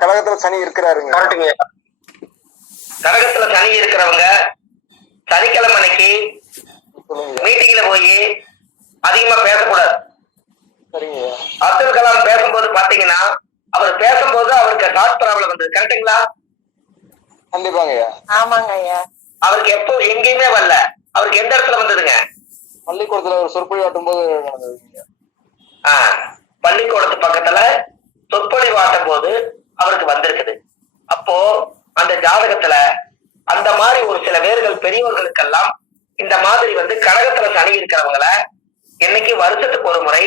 கடகத்துல சனி இருக்கிறாருங்க. கடகத்துல சனி இருக்கிறவங்க சனிக்கிழமை அன்னைக்கு மீட்டிங்ல போய் அதிகமா பேசக்கூடாது. அப்துல் கலாம் பேசும்போது பாத்தீங்கன்னா அவர் பேசும்போது அவருக்கு ஹார்ட் ப்ராப்ளம் வந்தது. கரெக்டுங்களா? கண்டிப்பாங்க. ஆமாங்க ஐயா. அவருக்கு எப்போ எங்கேயுமே வரல. அவருக்கு எந்த இடத்துல வந்ததுங்க? பள்ளிக்கூடத்துல ஒரு சொற்பொழிவு ஆட்டும் போது நடந்ததுங்க. பள்ளிக்கூடத்து பக்கத்துல சொற்பொழிவு ஆட்டும் போது அவருக்கு வந்திருக்குது. அப்போ அந்த ஜாதகத்துல அந்த மாதிரி ஒரு சில பேர்கள் பெரியவர்களுக்கெல்லாம் இந்த மாதிரி கடகத்துல சனி இருக்கிறவங்கள என்னைக்கு வருஷத்துக்கு ஒரு முறை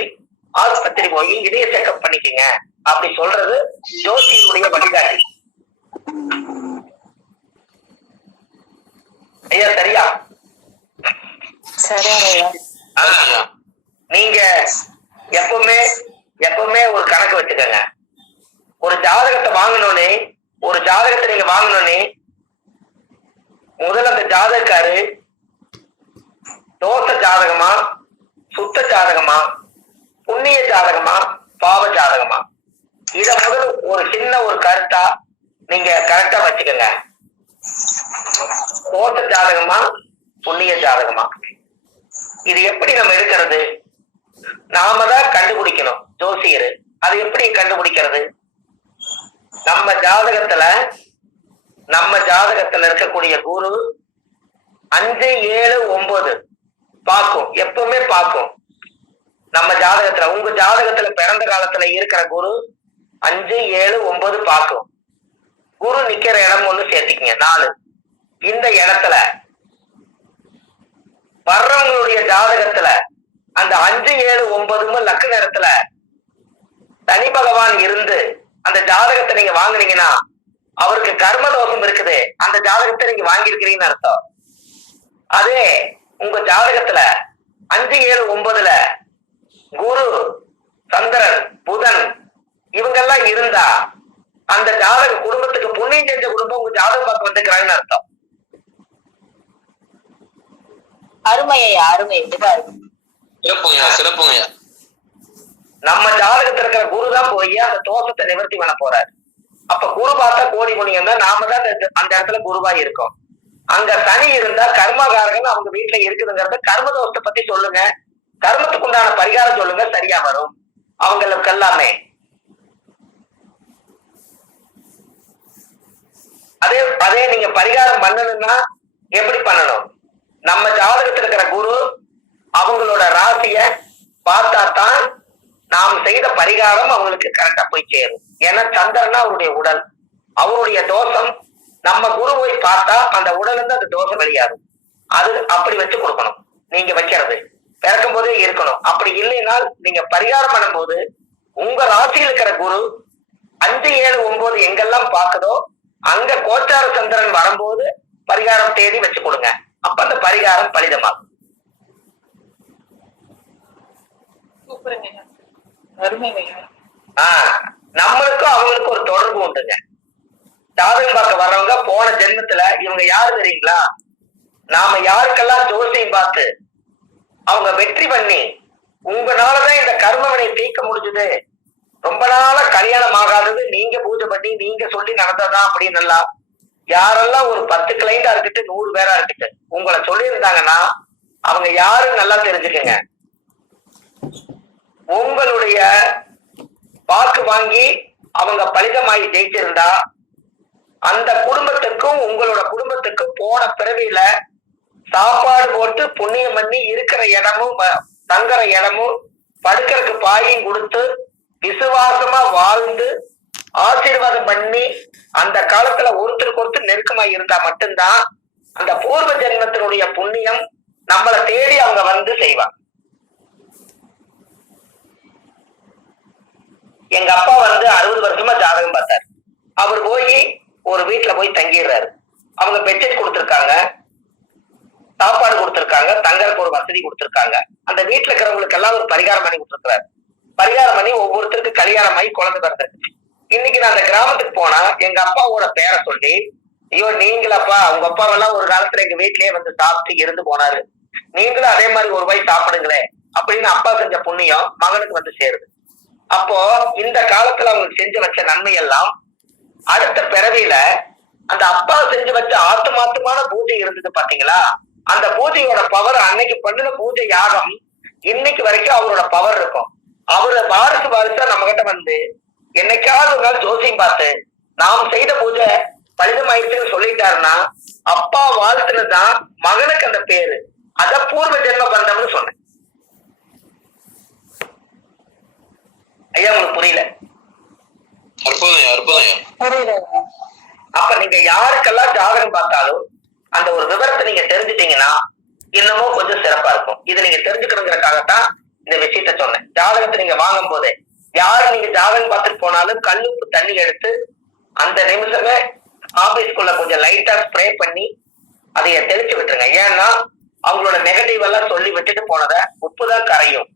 ஆஸ்பத்திரி போய் இதய செக்அப் பண்ணிக்கங்க அப்படி சொல்றது ஜோசியுடைய வழிகாட்டி. ஐயா சரியா? நீங்க எப்பவுமே ஒரு கணக்கு வச்சுக்கோங்க. ஒரு ஜாதகத்தை வாங்கணும்னே நீங்க வாங்கணும்னே முதல்ல அந்த ஜாதகக்காரு தோச ஜாதகமா, சுத்த ஜாதகமா, புண்ணிய ஜாதகமா, பாவ ஜாதகமா, இத முதல் ஒரு சின்ன ஒரு கருத்தா நீங்க கரெக்டா வச்சுக்கோங்க. தோச ஜாதகமா, புண்ணிய ஜாதகமா, இது எப்படி நம்ம எடுக்கிறது? நாம தான் கண்டுபிடிக்கணும். ஜோசியர் அது எப்படி கண்டுபிடிக்கிறது? நம்ம ஜாதகத்துல இருக்கக்கூடிய குரு 5, 7, 9 பார்க்கும். எப்பவுமே பார்க்கும். நம்ம ஜாதகத்துல உங்க ஜாதகத்துல பிறந்த காலத்துல இருக்கிற குரு 5, 7, 9 பார்க்கும். குரு நிக்கிற இடம் ஒண்ணு சேர்த்துக்கீங்க 4. இந்த இடத்துல வர்றவங்களுடைய ஜாதகத்துல அந்த 5, 7, 9 லக்கு நேரத்துல சனி பகவான் இருந்து அந்த ஜாதகத்தை நீங்க வாங்குனீங்கன்னா அவருக்கு கர்ம தோஷம் இருக்குது. அந்த ஜாதகத்தை நீங்க வாங்கியிருக்கிறீங்கன்னு அர்த்தம். அதே உங்க ஜாதகத்துல 5, 7, 9 குரு, சந்திரன், புதன் இவங்கெல்லாம் இருந்தா அந்த ஜாதக குடும்பத்துக்கு புண்ணியம் செஞ்ச குடும்பம் உங்க ஜாதகம் பார்க்க வந்துக்கிறாங்கன்னு அர்த்தம். அருமையா அருமை. சிறப்புங்க. நம்ம ஜாதகத்துல இருக்கிற குரு தான் போய் அந்த தோஷத்தை நிவர்த்தி பண்ண போறாரு. அப்ப குரு பார்த்தா கோடி புண்ணியம் தான். நாம தான் அந்த இடத்துல குருவா இருக்கோம். அங்க சனி இருந்தா கர்மகாரகன் அவங்க வீட்டுல இருக்குதுங்கிறத கர்ம தோஷத்தை பத்தி சொல்லுங்க. கர்மத்துக்கு உண்டான பரிகாரம் சொல்லுங்க, சரியா வரும் அவங்களுக்கு எல்லாமே. அதே நீங்க பரிகாரம் பண்ணணும்னா எப்படி பண்ணணும்? நம்ம ஜாதகத்துல இருக்கிற குரு அவங்களோட ராசிய பார்த்தா தான் நாம் செய்த பரிகாரம் அவங்களுக்கு கரெக்டா போய் சேரும். ஏன்னா சந்திரனா அவருடைய உடல், அவருடைய தோஷம் நம்ம குரு போய் பார்த்தா அந்த உடல் இருந்து அந்த தோஷம் வெளியாகும். அது அப்படி வச்சு கொடுக்கணும். நீங்க வைக்கிறது பிறக்கும் போதே இருக்கணும். அப்படி இல்லைனால் நீங்க பரிகாரம் பண்ணும் போது உங்க ராசியில் இருக்கிற குரு 5, 7, 9 எங்கெல்லாம் பார்க்குதோ அங்க கோச்சார சந்திரன் வரும்போது பரிகாரம் தேடி வச்சு கொடுங்க. அப்ப அந்த பரிகாரம் பலிதமாகும். நம்மளுக்கும் அவங்களுக்கும் ஒரு தொடர்பு உண்டுங்க. ஜாதகம் பார்க்க வர்றவங்க போன ஜென்மத்துல இவங்க யாரு தெரியுங்களா? நாம யாருக்கெல்லாம் ஜோசியம் பார்த்து அவங்க வெற்றி பண்ணி உங்களாலதான் இந்த கர்மவினை தீர்க்க முடிஞ்சது, ரொம்ப நாளா கல்யாணம் ஆகாதது நீங்க பூஜை பண்ணி நீங்க சொல்லி நடந்ததான் அப்படின்னு எல்லாம் யாரெல்லாம் ஒரு 10 கிளைண்டா இருக்கட்டும் 100 பேரா இருக்கட்டும் உங்களை சொல்லியிருந்தாங்கன்னா அவங்க யாருன்னு நல்லா தெரிஞ்சுக்கங்க. உங்களுடைய வாக்கு வாங்கி அவங்க பலிதமாகி ஜெயிச்சிருந்தா அந்த குடும்பத்துக்கும் உங்களோட குடும்பத்துக்கும் போன பிறவியில சாப்பாடு போட்டு புண்ணியம் பண்ணி இருக்கிற இடமும் தங்குற இடமும் படுக்கிறதுக்கு பாயும் கொடுத்து விசுவாசமா வாழ்ந்து ஆசீர்வாதம் பண்ணி அந்த காலத்துல ஒருத்தருக்கு ஒருத்தர் நெருக்கமா இருந்தா மட்டும்தான் அந்த பூர்வ ஜென்மத்தினுடைய புண்ணியம் நம்மளை தேடி அவங்க வந்து செய்வாங்க. எங்க அப்பா 60 வருஷமா ஜாதகம் பார்த்தாரு. அவர் போய் ஒரு வீட்டுல போய் தங்கிடுறாரு. அவங்க பெட்ஷீட் கொடுத்துருக்காங்க, சாப்பாடு கொடுத்துருக்காங்க, தங்கறதுக்கு ஒரு வசதி கொடுத்துருக்காங்க. அந்த வீட்டுல இருக்கிறவங்களுக்கு எல்லாம் ஒரு பரிகாரம் பண்ணி கொடுத்துருக்காரு. பரிகாரம் பண்ணி ஒவ்வொருத்தருக்கு கல்யாணம் ஆகி குழந்தை பிறந்திருக்கு. இன்னைக்கு நான் அந்த கிராமத்துக்கு போனா எங்க அப்பாவோட பேரை சொல்லி, ஐயோ நீங்களாப்பா உங்க அப்பாவெல்லாம் ஒரு காலத்துல எங்க வீட்லயே சாப்பிட்டு இருந்து போனாரு, நீங்களும் அதே மாதிரி ஒரு வாய் சாப்பிடுங்களேன் அப்படின்னு அப்பா செஞ்ச புண்ணியம் மகனுக்கு சேருது. அப்போ இந்த காலத்துல அவங்க செஞ்சு வச்ச நன்மை எல்லாம் அடுத்த பிறவியில அந்த அப்பா செஞ்சு வச்ச ஆத்துமாத்துமான பூஜை இருந்தது பாத்தீங்களா, அந்த பூஜையோட பவர், அன்னைக்கு பண்ணின பூஜை யாகம் இன்னைக்கு வரைக்கும் அவரோட பவர் இருக்கும். அவரு வாரிசா நம்ம கிட்ட வந்து என்னைக்காவது ஒரு நாள் ஜோசியம் பார்த்து நாம் செய்த பூஜை பலிதமாயிடுச்சுன்னு சொல்லிட்டாருன்னா அப்பா வாழ்த்துனதுதான் மகனுக்கு அந்த பேரு. அத பூர்வ ஜென்ம பந்தம்னு சொன்னேன். ஐயா உங்களுக்கு புரியல? அப்ப நீங்க யாருக்கெல்லாம் ஜாதகம் பார்த்தாலும் அந்த ஒரு விவரத்தை நீங்க தெரிஞ்சுட்டீங்கன்னா இன்னமும் கொஞ்சம் சிறப்பா இருக்கும். இதை நீங்க தெரிஞ்சுக்கணுங்கிறதுக்காகத்தான் இந்த விஷயத்த சொன்னேன். ஜாதகத்தை நீங்க வாங்கும் போதே யாரு நீங்க ஜாதகம் பார்த்துட்டு போனாலும் கல்லுப்பு தண்ணி எடுத்து அந்த நிமிஷமே ஆபீஸ்க்குள்ள கொஞ்சம் லைட்டா ஸ்ப்ரே பண்ணி அதைய தெளிச்சு விட்டுருங்க. ஏன்னா அவங்களோட நெகட்டிவ் எல்லாம் சொல்லி விட்டுட்டு போனத உப்பு தான் கரையும்.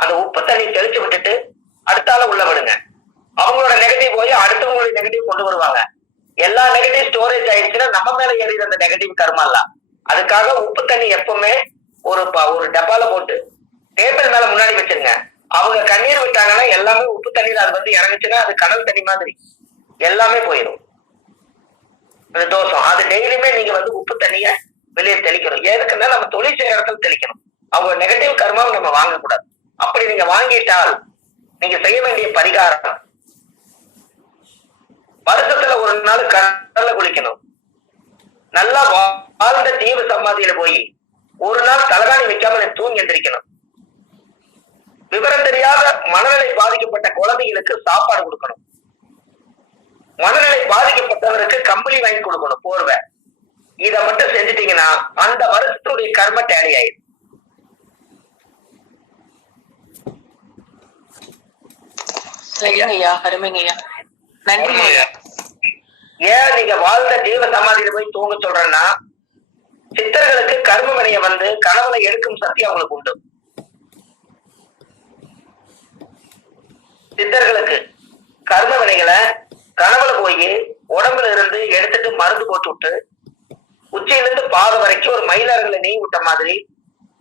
அந்த உப்பு தண்ணி தெளிச்சு விட்டுட்டு அடுத்தால உள்ள விடுங்க. அவங்களோட நெகட்டிவ் போய் அடுத்தவங்களுடைய நெகட்டிவ் கொண்டு வருவாங்க. எல்லா நெகட்டிவ் ஸ்டோரேஜ் ஆயிடுச்சுன்னா நம்ம மேல ஏறிடுற அந்த நெகட்டிவ் கர்மாலாம். அதுக்காக உப்பு தண்ணி எப்பவுமே ஒரு டப்பால போட்டு டேபிள் மேல முன்னாடி வச்சிருங்க. அவங்க கண்ணீர் விட்டாங்கன்னா எல்லாமே உப்பு தண்ணீர் அது வந்து இறங்குச்சுன்னா அது கடல் தண்ணி மாதிரி எல்லாமே போயிடும். அது தோஷம். அது டெய்லியுமே நீங்க வந்து உப்பு தண்ணிய வெளியே தெளிக்கணும். எதுக்குன்னா நம்ம தொழில் செய்யற இடத்துல தெளிக்கணும். அவங்க நெகட்டிவ் கர்மாவை நம்ம வாங்கக்கூடாது. அப்படி நீங்க வாங்கிட்டால் நீங்க செய்ய வேண்டிய பரிகாரம், வருஷத்துல ஒரு நாள் கடல்ல குளிக்கணும். நல்லா வாழ்ந்த தீவு சமாதியில போய் ஒரு நாள் தலகாணி வைக்காம தூங்கி எந்திரிக்கணும். விவரம் தெரியாத மனநிலை பாதிக்கப்பட்ட குழந்தைகளுக்கு சாப்பாடு கொடுக்கணும். மனநிலை பாதிக்கப்பட்டவருக்கு கம்பளி வாங்கி கொடுக்கணும், போர்வை. இத மட்டும் செஞ்சுட்டீங்கன்னா அந்த வருஷத்துடைய கர்ம டேலி ஆயிடும். சரிங்கய்யா, அருமைங்கய்யா, நன்றி. ஏன் நீங்க வாழ்ந்த ஜீவ சமாதியில போய் தூங்க சொல்றேன்னா, சித்தர்களுக்கு கர்ம வினைய வந்து கனவுல எடுக்கும் சக்தி அவங்களுக்கு உண்டு. சித்தர்களுக்கு கர்ம வினைகளை கனவுல போய் உடம்புல இருந்து எடுத்துட்டு மருந்து போட்டு விட்டு உச்சியிலிருந்து பாதம் வரைக்கும் ஒரு மயிலாறுகளை நீ விட்ட மாதிரி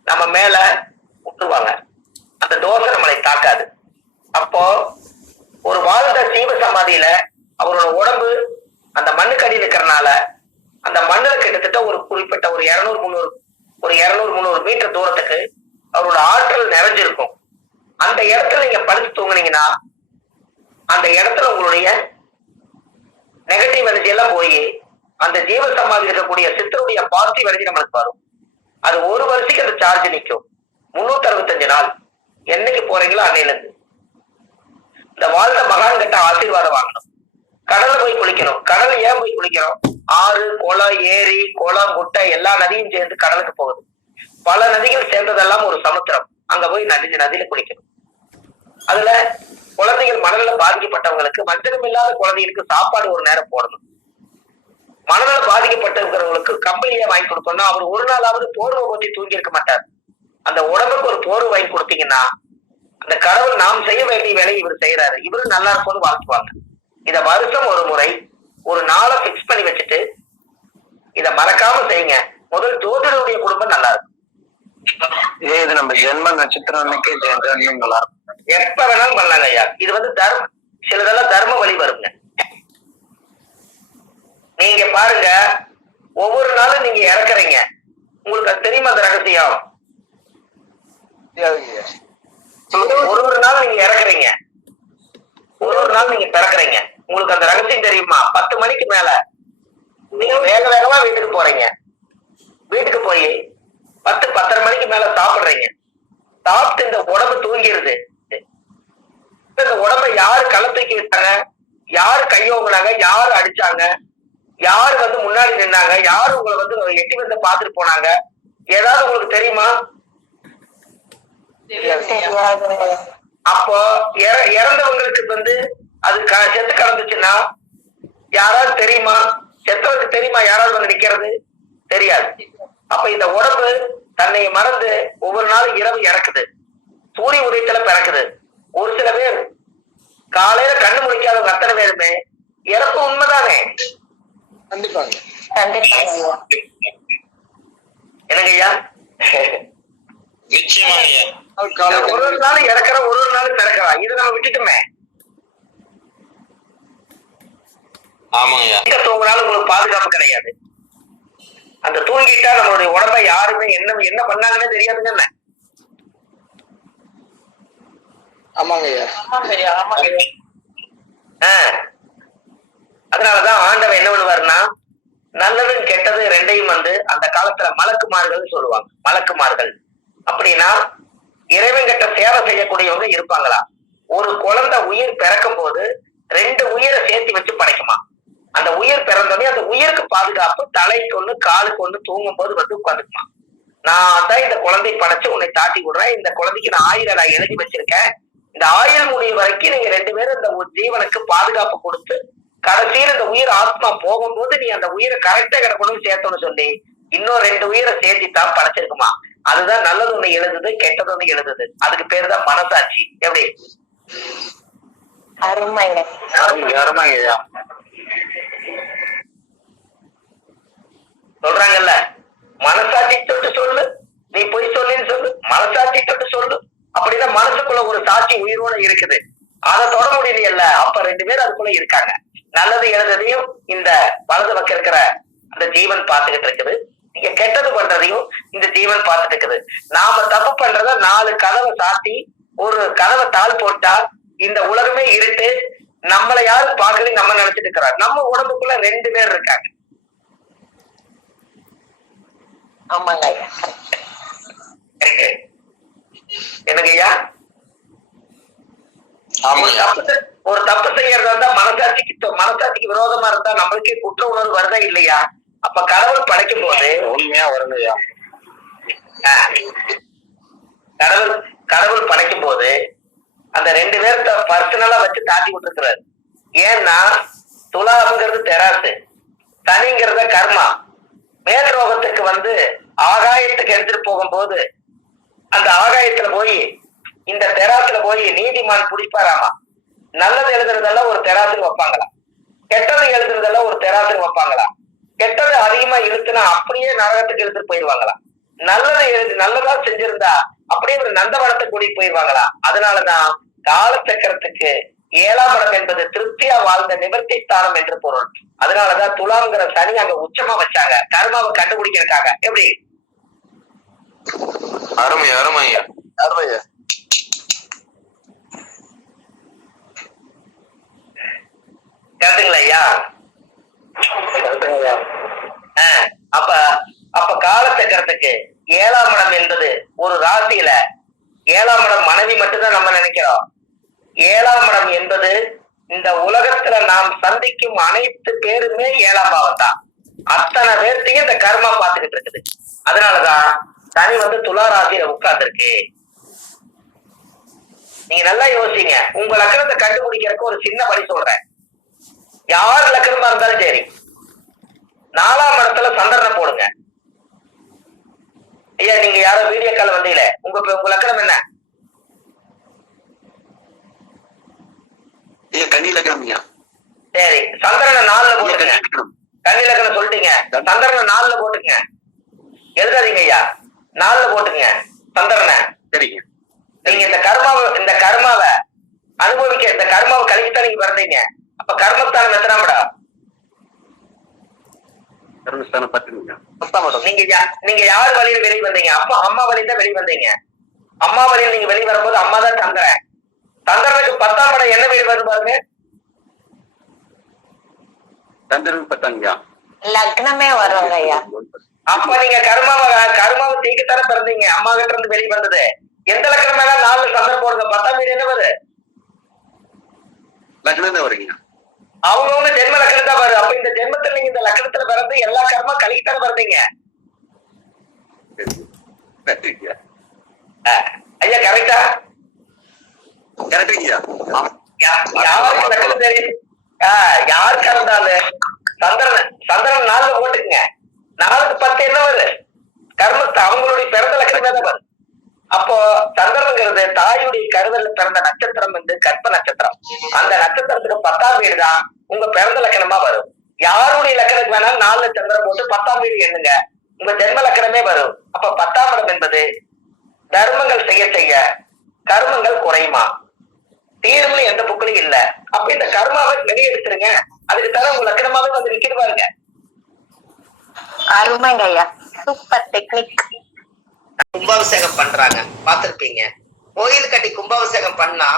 நம்ம மேல விட்டுருவாங்க. அந்த தோசை நம்மளை தாக்காது. அப்போ ஒரு வாழ்ந்த ஜீவ சமாதியில அவரோட உடம்பு அந்த மண்ணுக்கடியில் இருக்கிறனால அந்த மண்ணுல கிட்டத்தட்ட ஒரு குறிப்பிட்ட ஒரு 200-300 மீட்டர் தூரத்துக்கு அவரோட ஆற்றல் நிறைஞ்சிருக்கும். அந்த இடத்துல நீங்க படுத்து தூங்குனீங்கன்னா அந்த இடத்துல உங்களுடைய நெகட்டிவ் எனர்ஜி எல்லாம் போய் அந்த ஜீவ சமாதி இருக்கக்கூடிய சித்தருடைய பாசிட்டிவ் எனர்ஜி நம்மளுக்கு வரும். அது ஒரு வருஷத்துக்கு அந்த சார்ஜ் நிற்கும். 365 நாள். என்னைக்கு போறீங்களோ அன்னையில இருந்து இந்த வாழ்ந்த மகான் கிட்ட ஆசீர்வாதம் வாங்கணும். கடல்ல போய் குளிக்கணும். கடல் ஏன் போய் குளிக்கணும்? ஆறு, குளம், ஏரி, குளம், குட்டை எல்லா நதியும் சேர்ந்து கடலுக்கு போகுது. பல நதிகள் சேர்ந்ததெல்லாம் ஒரு சமுத்திரம். அங்க போய் நதியில குளிக்கணும். அதுல குழந்தைகள் மனநல பாதிக்கப்பட்டவங்களுக்கு, வஞ்சகம் இல்லாத குழந்தைகளுக்கு சாப்பாடு ஒரு நேரம் போடணும். மனநல பாதிக்கப்பட்டவங்களுக்கு கம்பளியை வாங்கி கொடுக்கணும். அவர் ஒரு நாளாவது போர்வை போட்டி தூங்கி இருக்க மாட்டார். அந்த உடம்புக்கு ஒரு போர்வை வாங்கி கொடுத்தீங்கன்னா அந்த கடவுள் நாம் செய்ய வேண்டிய வேலையை இவர் செய்யறாரு, இவரு நல்லா இருக்கும்னு வாழ்த்துவாங்க. இத வருஷம் ஒரு முறை ஒரு நாளை பிக்ஸ் பண்ணி வச்சுட்டு இத மறக்காம செய்யுங்க. முதல் ஜோதிடருடைய குடும்பம் நல்லா இருக்கும். இது நம்ம ஜென்ம நட்சத்திரம் நல்லா இருக்கும். எப்ப வேணாலும் பண்ணலாங்க ஐயா. இது வந்து சிலதெல்லாம் தர்ம வழி வருங்க. நீங்க பாருங்க, ஒவ்வொரு நாளும் நீங்க இறக்குறீங்க. உங்களுக்கு அது தெரியுமா அந்த ரகசியம்? ஒரு நாள் நீங்க இறக்குறீங்க, ஒரு நாள் நீங்க பிறக்குறீங்க. உங்களுக்கு அந்த ரகசியம் தெரியுமா? 10 மணிக்கு மேல நீங்க வேக வேகமா வீட்டுக்கு போறீங்க. வீட்டுக்கு போய் 10-10:30 மணிக்கு மேல சாப்பிடுறீங்க. சாப்பிட்டு இந்த உடம்பு தூங்கிடுது. இந்த உடம்ப யாரு களை தூக்கி விட்டாங்க, யாரு கையோங்கினாங்க, யாரு அடிச்சாங்க, யாரு வந்து முன்னாடி நின்னாங்க, யாரு உங்களை வந்து எட்டி வந்து பாத்துட்டு போனாங்க, ஏதாவது உங்களுக்கு தெரியுமா? அப்போ இறந்தவங்களுக்கு வந்து அது செத்து கடந்துச்சுன்னா யாராவது தெரியுமா? செத்தவருக்கு தெரியுமா யாராவது வந்து நிக்கிறது? தெரியாது. அப்ப இந்த உடம்பு தன்னை மறந்து ஒவ்வொரு நாளும் இரவு இறக்குது, சூரிய உதயத்துல பிறக்குது. ஒரு சில பேர் காலையில கண்ணு முடிக்காத அத்தனை பேருமே இறப்பு உண்மைதானே? கண்டிப்பாங்க. என்னங்க ஐயா? நிச்சயமாங்க ஐயா. ஒரு ஒரு நாள் இறக்குறோம், ஒரு ஒரு நாள் பிறக்கிறோம். இது நம்ம விட்டுட்டுமே. ஆமாங்க ஐயா. எங்க தூங்கினாலும் உங்களுக்கு பாதுகாப்பு கிடையாது. அந்த தூங்கிட்டா நம்மளுடைய உடம்பை யாருமே என்ன என்ன பண்ணாங்கன்னே தெரியாதுங்க. என்ன ஆமாங்க ஐயா. அதனாலதான் ஆண்டவன் என்ன பண்ணுவாருன்னா, நல்லதும் கெட்டது ரெண்டையும் அந்த காலத்துல மலக்குமார்கள் சொல்லுவாங்க. மலக்குமார்கள் அப்படின்னா இறைவன் கிட்ட சேவை செய்யக்கூடியவங்க இருப்பாங்களா. ஒரு குழந்தை உயிர் பிறக்கும் போது 2 உயிரை சேர்த்து வச்சு படைக்குமா. அந்த உயிர் பிறந்தோடனே அந்த உயிருக்கு பாதுகாப்பு தலைக்கு ஒண்ணு காலுக்கு ஒண்ணு தூங்கும் போது உட்காந்துக்குமா. நான் தான் இந்த குழந்தை படைச்சு உன்னை தாட்டி விடுறேன், இந்த குழந்தைக்கு நான் ஆயுளை நான் எழுதி வச்சிருக்கேன், இந்த ஆயுள் முடியும் வரைக்கும் நீங்க 2 பேரும் இந்த ஜீவனுக்கு பாதுகாப்பு கொடுத்து கடைசியில் இந்த உயிர் ஆத்மா போகும்போது நீ அந்த உயிரை கரெக்டா கிடக்கணும்னு சேர்த்தோன்னு சொல்லி இன்னும் 2 உயிரை சேர்த்தித்தான் படைச்சிருக்குமா. அதுதான் நல்லது ஒண்ணு எழுதுது, கெட்டது ஒண்ணு எழுதுது. அதுக்கு பேரு தான் மனசாட்சி. எப்படி? அருமைங்க. அருமைங்க ஐயா. சொல்றாங்கல்ல, மனசாட்சி தொட்டு சொல்லு, நீ பொய் சொல்லுன்னு சொல்லு, மனசாட்சி தொட்டு சொல்லு. அப்படின்னா மனசுக்குள்ள ஒரு சாட்சி உயிரோட இருக்குது, அதை தொட முடியலையல்ல. அப்ப 2 பேர் அதுக்குள்ள இருக்காங்க. நல்லது எழுதுறதையும் இந்த வலது பக்கம் இருக்கிற அந்த ஜீவன் பார்த்துக்கிட்டு இருக்குது, நீங்க கெட்டது பண்றதையும் இந்த ஜீவன் பார்த்துட்டு இருக்குது. நாம தப்பு பண்றத 4 கதவை சாத்தி ஒரு கதவை தாள் போட்டா இந்த உலகமே இருட்டு, நம்மளை யாரும் பார்க்கறது நம்ம நினைச்சிட்டு இருக்கிறோம். நம்ம உடம்புக்குள்ள 2 பேர் இருக்காங்க. ஆமாங்க. எனக்கு ஐயா ஒரு தப்பு செய்யறதா இருந்தா மனசாட்சிக்கு விரோதமா இருந்தா நம்மளுக்கே குற்ற உணர்வு வருதா இல்லையா? அப்ப கடவுள் படைக்கும் போது உண்மையா வருங்க ஐயா. கடவுள் படைக்கும் போது அந்த 2 பேர்த்த பர்சனலா வச்சு தாட்டி விட்டுருக்கிறாரு. ஏன்னா துலாம்ங்கிறது தெராசு, சனிங்கிறத கர்மா. மேல் ரோகத்துக்கு ஆகாயத்துக்கு எடுத்துட்டு போகும்போது அந்த ஆகாயத்துல போய் இந்த தெராசுல போய் நீதிமான் பிடிப்பாராமா. நல்லது எழுதுறதெல்லாம் ஒரு தெராசுல வைப்பாங்களா, கெட்டது எழுதுறதெல்லாம் ஒரு தெராசுல வைப்பாங்களா. கெட்டது அதிகமா இழுத்துனா அப்படியே நரகத்துக்கு எடுத்துட்டு போயிடுவாங்களா. நல்லதா செஞ்சிருந்தா அப்படியே ஒரு நந்தவனத்தை கூட்டிட்டு போயிடுவாங்களா. அதனாலதான் காலச்சக்கரத்துக்கு 7ஆம் இடம் என்பது திருப்தியா வாழ்ந்த நிவர்த்தி ஸ்தானம் என்று பொருள். அதனாலதான் துலாம்ங்கிற சனி அங்க உச்சமா வச்சாங்க, கர்மாவை கண்டுபிடிக்கிறதுக்காக. எப்படி? அருமை அருமையா. அருமையா. கேட்டுங்களா ஐயா? அப்ப காலச்சக்கரத்துக்கு 7ஆம் இடம் என்பது ஒரு ராசியில 7ஆம் இடம் மனைவி மட்டும்தான் நம்ம நினைக்கிறோம். 7ஆம் இடம் என்பது இந்த உலகத்துல நாம் சந்திக்கும் அனைத்து பேருமே 7ஆம் பாவம் தான். அத்தனை பேர்த்தையும் இந்த கர்மா பார்த்துக்கிட்டு இருக்குது. அதனாலதான் சனி துலா ராசியில உட்கார்ந்துருக்கு. நீங்க நல்லா யோசிங்க. உங்க லக்கணத்தை கண்டுபிடிக்கிறதுக்கு ஒரு சின்ன வழி சொல்றேன். யார் லக்கணமா இருந்தாலும் சரி, 4ஆம் இடத்துல சந்திரனை போடுங்க. ஐயா நீங்க யாரோ வீடியோ கால் வந்தீங்களே, உங்க லக்கணம் என்ன? கன்னி லக்கணம். சரி, சந்திரனை 4ல போட்டுங்க. கன்னி லக்கணம் சொல்லிட்டீங்க, சந்திரனை 4ல போட்டுங்க. எழுதாதீங்க ஐயா, 4ல போட்டுங்க சந்திரனை. சரிங்க. நீங்க இந்த கர்மாவை அனுபவிக்க, இந்த கர்மாவை கழிச்சுதான் நீங்க பிறந்தீங்க. அப்ப கர்மஸ்தானம் எத்தனாம் இடம்? நீங்க யார் வழியில வெளியே வந்தீங்க? அம்மா வழியில தான் வெளியே வந்தீங்க. அம்மா வழியில் நீங்க வெளியே வரும்போது அம்மா தான் சந்திரன். சந்திரனுக்கு 10ஆம் இடம் என்ன வீடு வருது பாருங்க. சந்திரன் 10 லக்னமே வருவாங்க ஐயா. அப்ப நீங்க கர்மாவை தீக்கத்தானே பிறந்தீங்க. அம்மா கிட்ட இருந்து வெளியே வந்தது. எந்த லக்கணம் மேல 4 சந்திரன் போடுங்க. 10ஆம் வீடு என்ன வருது? லக்னம் தான் வருங்க. அவங்கவுங்க ஜென்ம லக்கணம் தான் வருது. அப்ப இந்த ஜென்மத்துல நீங்க இந்த லக்கணத்துல பிறந்து எல்லா கர்மா கழித்தானே பிறந்தீங்க. ஐயா கரெக்டா? யாருக்கு லக்கணம் தெரியும்? யாருக்கு இருந்தாலும் சந்திரன் 4ல போட்டுக்குங்க. 4க்கு 10 என்ன வருது? கர்மத்தை அவங்களுடைய பிறந்த லக்கணமே தான் வருது. அப்போ சந்திரனுங்கிறது தாயுடைய கருவல்ல பிறந்த நட்சத்திரம் கற்ப நட்சத்திரம். அந்த நட்சத்திரத்துக்கு 10ஆம் வீடு தான் உங்க பிறந்த லக்கணமா வரும். யாருடைய லக்கணத்துக்கு வேணாலும் 4ல சந்திரன் போட்டு 10ஆம் வீடு எண்ணுங்க, உங்க ஜென்ம லக்கணமே வரும். அப்ப 10ஆம் இடம் என்பது தர்மங்கள் செய்ய செய்ய கர்மங்கள் குறையுமா? தீர்வுல எந்த புக்கிலும் இல்ல. அப்ப இந்த கர்மாவை வெளியெடுத்துருங்க. அதுக்கு தர உங்க லக்கணமாவே வந்து நிக்கிட்டு பாருங்க. அருமைங்க ஐயா, சூப்பர் டெக்னிக். கும்பாபிஷேகம் பண்றாங்க, பாத்திருப்பீங்க. கோயில் கட்டி கும்பாபிஷேகம் பண்ணா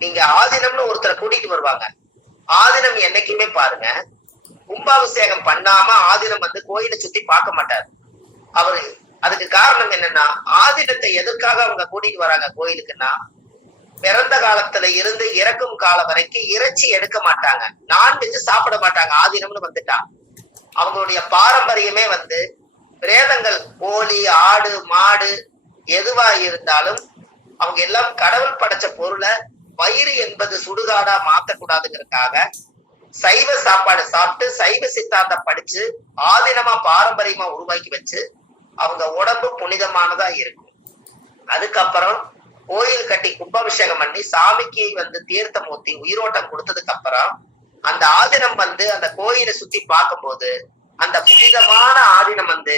நீங்க ஆதீனம்னு ஒருத்தரை கூட்டிட்டு வருவாங்க. ஆதீனம் என்னைக்குமே பாருங்க, கும்பாபிஷேகம் பண்ணாம ஆதீனம் வந்து கோயிலை சுத்தி பார்க்க மாட்டாரு அவரு. அதுக்கு காரணம் என்னன்னா, ஆதீனத்தை எதற்காக அவங்க கூட்டிட்டு வராங்க கோயிலுக்குன்னா, பிறந்த காலத்துல இருந்து இறக்கும் காலம் வரைக்கும் இறைச்சி எடுக்க மாட்டாங்க, நான்வெஜ் சாப்பிட மாட்டாங்க. ஆதீனம்னு வந்துட்டா அவங்களுடைய பாரம்பரியமே வந்து பிரேதங்கள் கோழி ஆடு மாடு எதுவா இருந்தாலும் அவங்க எல்லாம் கடவுள் படைச்ச பொருளை வயிறு என்பது சுடுகாடா மாத்தக்கூடாதுங்கிறதுக்காக சைவ சாப்பாடு சாப்பிட்டு சைவ சித்தாந்தம் படிச்சு ஆதீனமா பாரம்பரியமா உருவாக்கி வச்சு அவங்க உடம்பு புனிதமானதா இருக்கும். அதுக்கப்புறம் கோயில் கட்டி கும்பாபிஷேகம் பண்ணி சாமிக்கு வந்து தீர்த்தம் ஊத்தி உயிரோட்டம் கொடுத்ததுக்கு அப்புறம் அந்த ஆதீனம் வந்து அந்த கோயிலை சுத்தி பார்க்கும்போது அந்த புனிதமான ஆதீனம் வந்து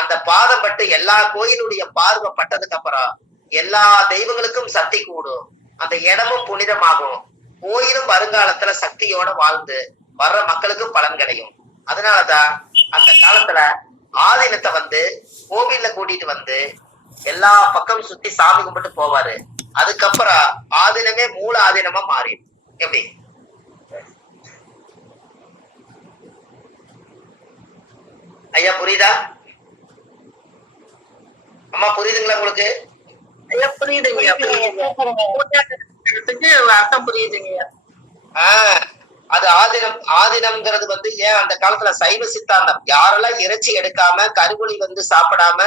அந்த பாதம் பட்டு எல்லா கோயிலுடைய பார்வை பட்டதுக்கு அப்புறம் எல்லா தெய்வங்களுக்கும் சக்தி கூடும், அந்த இடமும் புனிதமாகும், கோயிலும் வருங்காலத்துல சக்தியோட வாழ்ந்து வர்ற மக்களுக்கும் பலன் கிடைக்கும். அதனாலதான் அந்த காலத்துல ஆதீனத்தை வந்து கோவில்ல கூட்டிட்டு வந்து எல்லா பக்கம் சுத்தி சாமி கும்பிட்டு போவாரு. அதுக்கப்புறம் ஆதீனமே மூல ஆதீனமா மாறிடும். எப்படி ஐயா புரியுதா? அம்மா புரியுதுங்களா உங்களுக்கு? ஐயா புரியுதுங்க, அர்த்தம் புரியுதுங்க. அது ஆதீனம். ஆதீனம்ங்கிறது வந்து ஏன் அந்த காலத்துல சைவ சித்தாந்தம், யாரெல்லாம் இறைச்சி எடுக்காம கருவொளி வந்து சாப்பிடாம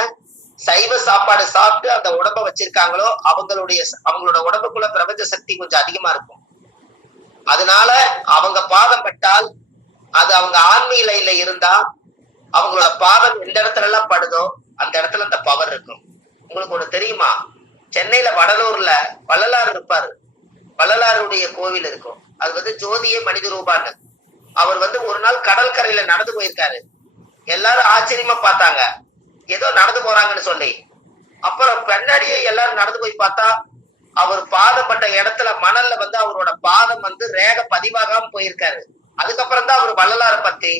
சைவ சாப்பாடு சாப்பிட்டு அந்த உடம்ப வச்சிருக்காங்களோ அவங்களோட உடம்புக்குள்ள பிரபஞ்ச சக்தி கொஞ்சம் அதிகமா இருக்கும். அதனால அவங்க பாதம் பட்டால் அது அவங்க ஆன்மீக நிலையில இருந்தா அவங்களோட பாதம் எந்த இடத்துல எல்லாம் படுதோ அந்த இடத்துல அந்த பவர் இருக்கும். உங்களுக்கு ஒண்ணு தெரியுமா? சென்னையில வடலூர்ல வள்ளலார் இருப்பாரு. வள்ளலாருடைய கோவில் இருக்கும். அது வந்து ஜோதியே மனித ரூபான்னு. அவர் வந்து ஒரு நாள் கடற்கரையில நடந்து போயிருக்காரு. எல்லாரும் ஆச்சரியமா பார்த்தாங்க, ஏதோ நடந்து போறாங்கன்னு சொல்லி. அப்புறம் பின்னாடியே எல்லாரும் நடந்து போய் பார்த்தா அவர் பாதப்பட்ட இடத்துல மணல்ல வந்து அவரோட பாதம் வந்து ரேக பதிவாகாம போயிருக்காரு. அதுக்கப்புறம் தான் அவர் வள்ளலாரை பத்தி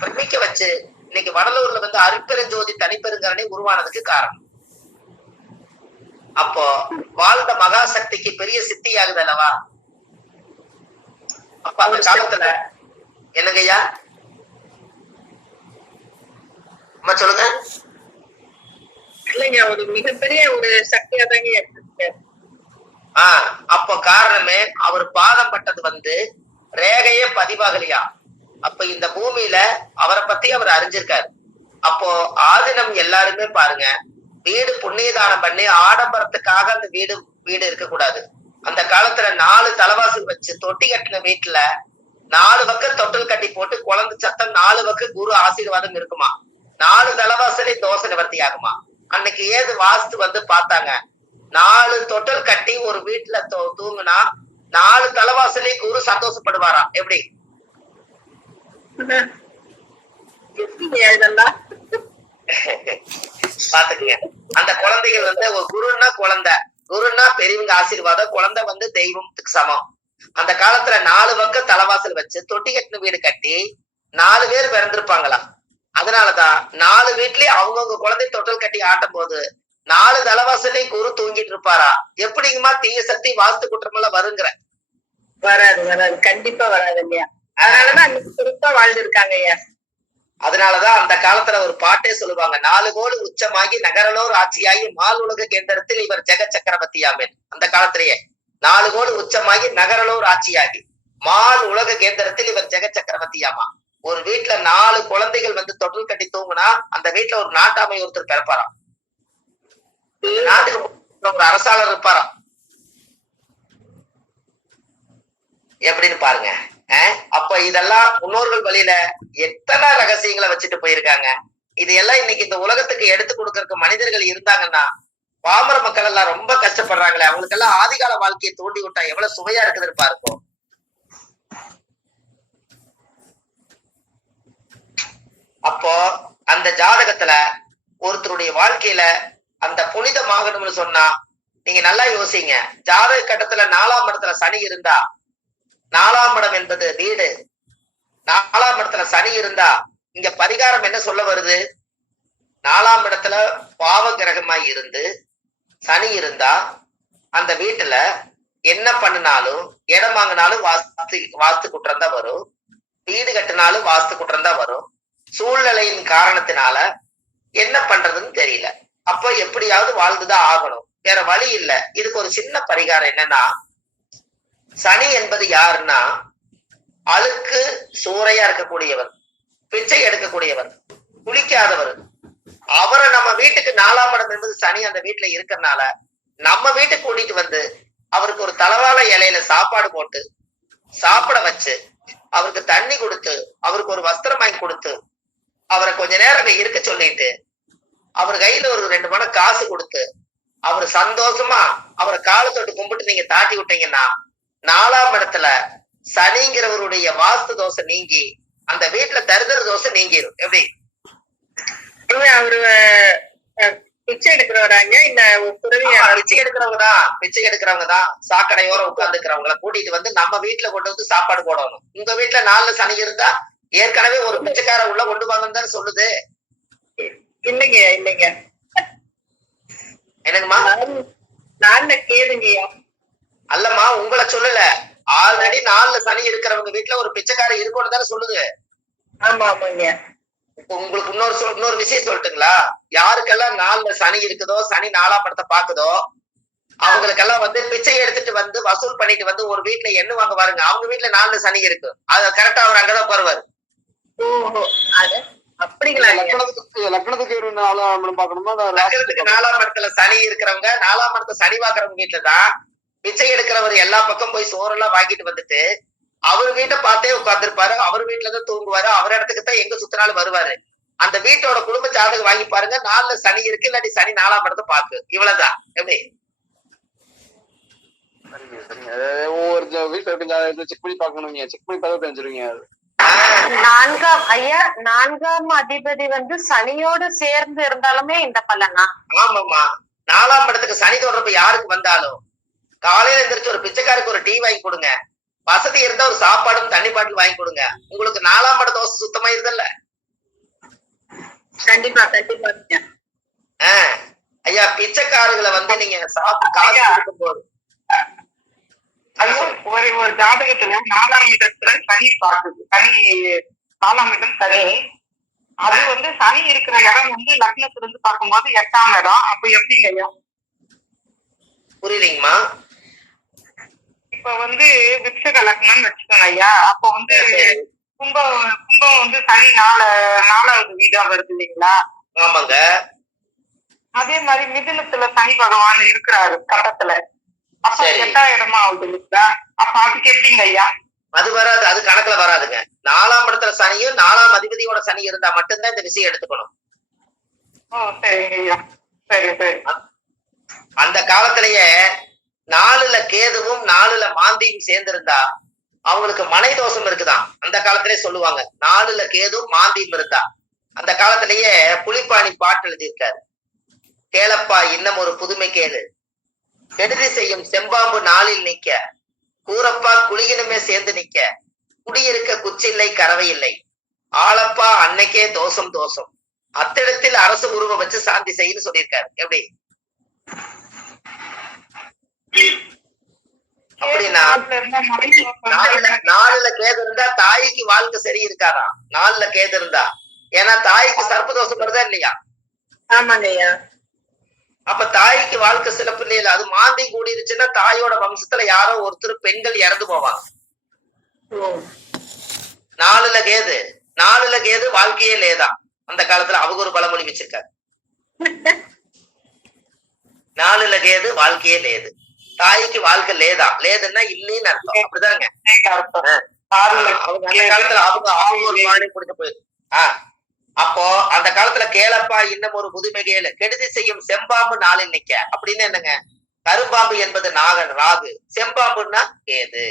பிரமிக்க வச்சு இன்னைக்கு வடலூர்ல வந்து அருட்பெருஞ்சோதி தனிப்பெருங்கரணை உருவானதுக்கு காரணம். அப்போ வாழ்ந்த மகாசக்திக்கு பெரிய சித்தி ஆகுது அல்லவா? அப்ப அந்த காலத்துல என்னங்கய்யா அம்மா சொல்லுங்க. இல்லைங்க, ஒரு மிகப்பெரிய ஒரு சக்தியா தாங்க. அப்போ காரணமே அவர் பாதம் பட்டது வந்து ரேகையே பதிவாகலையா. அப்ப இந்த பூமியில அவரை பத்தி அவர் அறிஞ்சிருக்காரு. அப்போ ஆதீனம் எல்லாருமே பாருங்க, வீடு புண்ணியதானம் பண்ணி ஆடம்பரத்துக்காக அந்த வீடு இருக்கக்கூடாது. அந்த காலத்துல 4 தலைவாசல் வச்சு தொட்டி கட்டின வீட்டுல 4 பக்கம் தொட்டில் கட்டி போட்டு குழந்தை சத்தம் 4 பக்கம் குரு ஆசீர்வாதம் இருக்குமா. 4 தலைவாசலே தோசை நிவர்த்தி ஆகுமா. அன்னைக்கு ஏது வாஸ்து வந்து பார்த்தாங்க, 4 தொட்டில் கட்டி ஒரு வீட்டுல தூங்குனா 4 தலைவாசலே குரு சந்தோஷப்படுவாரா. எப்படி பாத்துக்கங்க. அந்த குழந்தைகள் வந்து ஒரு குருன்னா குழந்தை, குருன்னா பெரியவங்க ஆசீர்வாதம், குழந்தை வந்து தெய்வத்துக்கு சமம். அந்த காலத்துல 4 பக்கம் தலைவாசல் வச்சு தொட்டி கட்டின வீடு கட்டி 4 பேர் பிறந்திருப்பாங்களாம். அதனாலதான் 4 வீட்லயும் அவங்கவுங்க குழந்தை தொட்டில் கட்டி ஆட்டும் போது 4 தலைவாசலையும் குரு தூங்கிட்டு இருப்பாரா. எப்படிங்கம்மா தீய சக்தி வாஸ்து குற்றம் எல்லாம் வருங்கிற? வராது, கண்டிப்பா வராது இல்லையா. அதனாலதான் சிறப்பா வாழ்ந்துருக்காங்க ஐயா. அதனாலதான் அந்த காலத்துல ஒரு பாட்டே சொல்லுவாங்க, 4 கோடி உச்சமாகி நகரலோர் ஆட்சியாகி மால் உலக கேந்திரத்தில் இவர் ஜெக சக்கரவர்த்தியாமேன். அந்த காலத்திலேயே 4 கோடி உச்சமாகி நகரலோர் ஆட்சியாகி மால் உலக கேந்திரத்தில் இவர் ஜெக சக்கரவர்த்தியாமா. ஒரு வீட்டுல 4 குழந்தைகள் வந்து தொட்டில் கட்டி தூங்குனா அந்த வீட்டுல ஒரு நாட்டாமை ஒருத்தர் பிறப்பாராம். நாட்டுக்கு ஒரு அரசாளர் இருப்பாராம். எப்படின்னு பாருங்க. அப்ப இதெல்லாம் முன்னோர்கள் வழியில எத்தனை ரகசியங்களை வச்சுட்டு போயிருக்காங்க. இது எல்லாம் இன்னைக்கு இந்த உலகத்துக்கு எடுத்து கொடுக்கறதுக்கு மனிதர்கள் இருந்தாங்கன்னா, பாமர மக்கள் எல்லாம் ரொம்ப கஷ்டப்படுறாங்களே, அவங்களுக்கு எல்லாம் ஆதிகால வாழ்க்கையை தூண்டி விட்டா எவ்வளவு சுவையா இருக்குதுன்னு பாருங்க. அப்போ அந்த ஜாதகத்துல ஒருத்தருடைய வாழ்க்கையில அந்த புனிதமாகணும்னு சொன்னா நீங்க நல்லா யோசிங்க. ஜாதக கட்டத்துல 4ஆம் இடத்துல சனி இருந்தா, 4ஆம் இடம் என்பது வீடு, 4ஆம் இடத்துல சனி இருந்தா இங்க பரிகாரம் என்ன சொல்ல வருது? 4ஆம் இடத்துல பாவ கிரகமாய் இருந்து சனி இருந்தா அந்த வீட்டுல என்ன பண்ணினாலும், இடம் வாங்கினாலும் வாஸ்து குற்றம் தான் வரும், வீடு கட்டினாலும் வாஸ்து குற்றம் தான் வரும். சூழ்நிலையின் காரணத்தினால என்ன பண்றதுன்னு தெரியல. அப்ப எப்படியாவது வாழ்ந்துதான் ஆகணும், வேற வழி இல்லை. இதுக்கு ஒரு சின்ன பரிகாரம் என்னன்னா, சனி என்பது யாருன்னா அழுக்கு சூறையா இருக்கக்கூடியவர், பிச்சை எடுக்கக்கூடியவர், குளிக்காதவர். அவரை நம்ம வீட்டுக்கு 4ஆம் இடம் என்பது சனி அந்த வீட்டுல இருக்கிறதுனால நம்ம வீட்டுக்கு கூட்டிட்டு வந்து அவருக்கு ஒரு தலவாழை இலையில சாப்பாடு போட்டு சாப்பிட வச்சு, அவருக்கு தண்ணி கொடுத்து, அவருக்கு ஒரு வஸ்திரம் வாங்கி கொடுத்து, அவரை கொஞ்ச நேரம் அங்க இருக்க சொல்லிட்டு, அவர் கையில ஒரு 2 மணி காசு கொடுத்து, அவர் சந்தோஷமா அவரை காலை தொட்டு கும்பிட்டு நீங்க தாட்டி விட்டீங்கன்னா 4ஆம் இடத்துல சனிங்கிறவருடைய வாஸ்து தோசை நீங்கி அந்த வீட்டுல தரித்திர தோசை நீங்கிடும். எப்படி? அவரு பிச்சை எடுக்கிறவராங்க இல்ல பிச்சை எடுக்கிறவங்கதான் சாக்கடையோர உட்கார்ந்துக்கிறவங்கள கூட்டிட்டு வந்து நம்ம வீட்டுல கொண்டு வந்து சாப்பாடு போடணும். உங்க வீட்டுல 4 சனி இருந்தா ஏற்கனவே ஒரு பிச்சைக்கார உள்ள கொண்டு வாங்கன்னு சொல்லுது. இல்லைங்க இல்லைங்க, என்னங்கம்மா? 4 கேளுங்கய்யா. அல்லம்மா, உங்களை சொல்லல, ஆல்ரெடி 4 சனி இருக்கிறவங்க வீட்டுல ஒரு பிச்சைக்கார இருக்கணும் தானே சொல்லுது. ஆமா ஆமாங்க. உங்களுக்கு இன்னொரு விஷயம் சொல்லட்டுங்களா? யாருக்கெல்லாம் 4 சனி இருக்குதோ, சனி 4ஆம் இடத்தை பாக்குதோ, அவங்களுக்கெல்லாம் வந்து பிச்சை எடுத்துட்டு வந்து வசூல் பண்ணிட்டு வந்து ஒரு வீட்டுல எண்ணுவாங்க பாருங்க. அவங்க வீட்டுல 4 சனி இருக்கு, அது கரெக்டா அவர் அங்கதான் போடுவாரு. ஓஹோ, அப்படிங்களா? லக்னத்துக்கு 4ஆம் இடம் பாக்கணுமா? லக்னத்துக்கு 4ஆம் இடத்துல சனி இருக்கிறவங்க, 4ஆம் இடத்துல சனி பாக்குறவங்க வீட்டுலதான் பிச்சை எடுக்கிறவர் எல்லா பக்கம் போய் சோறெல்லாம் வாங்கிட்டு வந்துட்டு அவர் வீட்டை பார்த்தே உட்கார்ந்துருப்பாரு, அவர் வீட்டுலதான் தூங்குவாரு, அவர் இடத்துக்கு தான் எங்க சுத்தினாலும் வருவாரு. அந்த வீட்டோட குடும்ப ஜாதகம் வாங்கி பாருங்க, 4 சனி இருக்கு, இல்லாட்டி சனி 4ஆம் இடத்தை பாக்கு. இவ்வளவுதான். எப்படி? ஒவ்வொரு வீட்டுல செக் பண்ணி பாக்கணுங்க, செக் பண்ணி பார்த்தா தெரிஞ்சிருங்க. 4ஆம் அதிபதி வந்து சனியோடு சேர்ந்து இருந்தாலுமே இந்த பலனா? ஆமாமா, 4ஆம் இடத்துக்கு சனி தொடர்பு யாருக்கு வந்தாலும் காலையில எந்திரிச்சு ஒரு பிச்சைக்காருக்கு ஒரு டீ வாங்கி கொடுங்க, வசதி இருந்தா ஒரு சாப்பாடும் தண்ணி பாட்டில் வாங்கி கொடுங்க, உங்களுக்கு 4ஆம் இட தோசை சுத்தமா இருந்தல்ல. கண்டிப்பா கண்டிப்பா. ஐயா, பிச்சைக்காரர்களை வந்து நீங்க சாப்பிட்டு காசு கொடுக்கும் போது ஒரு ஜாதகத்துல 4ஆம் இடத்துல சனி பாக்குது, சனி 4ஆம் இடம் சனி, அது வந்து சனி இருக்கிற இடம் வந்து லக்னத்துல இருந்து பார்க்கும்போது 8ஆம் இடம். அப்ப எப்படிங்க ஐயா? புரியலீங்கம்மா? இப்ப வந்து விருச்சக லக்னம்னு வச்சுக்கோங்க ஐயா. அப்ப வந்து கும்பம் வந்து சனி 4வது வீடா வருது இல்லைங்களா? ஆமாங்க. அதே மாதிரி மிதுனத்துல சனி பகவான் இருக்கிறாரு கட்டத்துல, அப்ப 8ஆம் இடமா ஆகுது இல்லைங்களா? அப்ப அதுக்கு எப்படிங்க ஐயா? அது வராது, அது கணக்குல வராதுங்க. 4ஆம் இடத்துல சனியும் 4ஆம் அதிபதியோட சனி இருந்தா மட்டும்தான் இந்த விஷயம் எடுத்துக்கணும். ஓ சரிங்க ஐயா, சரி சரி. அந்த காலத்திலேயே 4ல கேதுவும் 4ல மாந்தியும் சேர்ந்திருந்தா அவங்களுக்கு மனை தோஷம் இருக்குதான். அந்த காலத்திலே சொல்லுவாங்க, 4ல கேதுவும் மாந்தியும் இருந்தா. அந்த காலத்திலேயே புலிப்பாணி பாட்டு எழுதியிருக்காரு. கேளப்பா இன்னும் ஒரு புதுமை கேளு, கெடுதி செய்யும் செம்பாம்பு 4ல் நிக்க, கூரப்பா குளியினுமே சேர்ந்து நிக்க, குடியிருக்க குச்சில்லை கறவை இல்லை, ஆளப்பா அன்னைக்கே தோஷம் தோஷம், அத்திடத்தில் அரசு உருவ வச்சு சாந்தி செய்யு சொல்லியிருக்காரு. எப்படி? அப்படின்னா 4ல கேது இருந்தா தாய்க்கு வாழ்க்கை சரி இருக்காதான். 4ல கேது இருந்தா, ஏன்னா தாய்க்கு சர்ப்பதோஷம் வருதா இல்லையா? ஆமாங்கய்யா. அப்ப தாய்க்கு வாழ்க்கை சிறப்பு இல்லையா? அது மாந்தி கூடிருச்சுன்னா தாயோட வம்சத்துல யாரோ ஒருத்தர் பெண்கள் இறந்து போவாங்க. 4ல கேது வாழ்க்கையே லேதான். அந்த காலத்துல அவங்க ஒரு பழமொழி வச்சிருக்காரு, 4ல கேது வாழ்க்கையே லேது, தாய்க்கு வாழ்க்கை லேதா. லேதுன்னா இல்லைன்னு அர்த்தம். அப்படிதாங்க அவங்க அந்த காலத்துல அவங்க ஒரு மாணி கொடுத்து போயிருக்கு. அப்போ அந்த காலத்துல கேளப்பா இன்னும் ஒரு புதுமை கேளு, கெடுதி செய்யும் செம்பாம்பு 4ல் நிக்க. அப்படின்னு என்னங்க? கரும்பாம்பு என்பது நாகன் ராகு, செம்பாம்புன்னா கேது.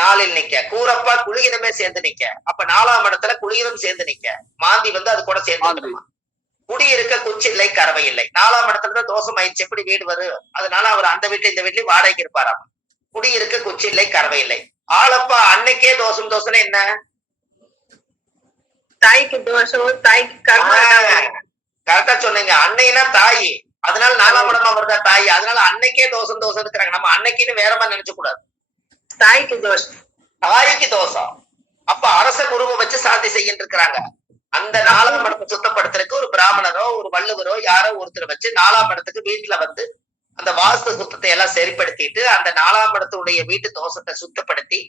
4ல் நிக்க, கூரப்பா குளியினுமே சேர்ந்து நிக்க. அப்ப 4ஆம் இடத்துல குளியினும் சேர்ந்து நிக்க, மாந்தி வந்து அது கூட சேர்ந்து. குடியிருக்க குச்சில்லை கறவை இல்லை. 4ஆம் இடத்துல தோஷம் ஆயிடுச்சு, எப்படி வீடு வரும்? அதனால அவர் அந்த வீட்டுல இந்த வீட்லயும் வாடகைக்கு இருப்பாராம். குடியிருக்க குச்சில்லை கறவை இல்லை. ஆளப்பா அன்னைக்கே தோஷம். தோஷம்னா என்ன? தாய்க்கு தோஷம், தாய்க்கு கரெக்டா சொன்னீங்க. அன்னைனா தாய், அதனால 4ஆம் இடமா வருதா தாய், அதனால அன்னைக்கே தோஷம் தோஷம் இருக்கிறாங்க. நம்ம அன்னைக்குன்னு வேற மாதிரி நினைச்ச கூடாது. தாய்க்கு தோஷம், தாய்க்கு தோஷம். அப்ப அரச குருவை வச்சு சாந்தி செய்யின்னு இருக்கிறாங்க. அந்த 4ஆம் இடத்தை சுத்தப்படுத்துறதுக்கு ஒரு பிராமணரோ ஒரு வள்ளுவரோ யாரோ ஒருத்தர் வச்சு 4ஆம் இடத்துக்கு வீட்டுல வந்து அந்த வாஸ்து சுத்தத்தை எல்லாம் சரிப்படுத்திட்டு அந்த 4ஆம் இடத்துடைய வீட்டு தோஷத்தை சுத்தப்படுத்தி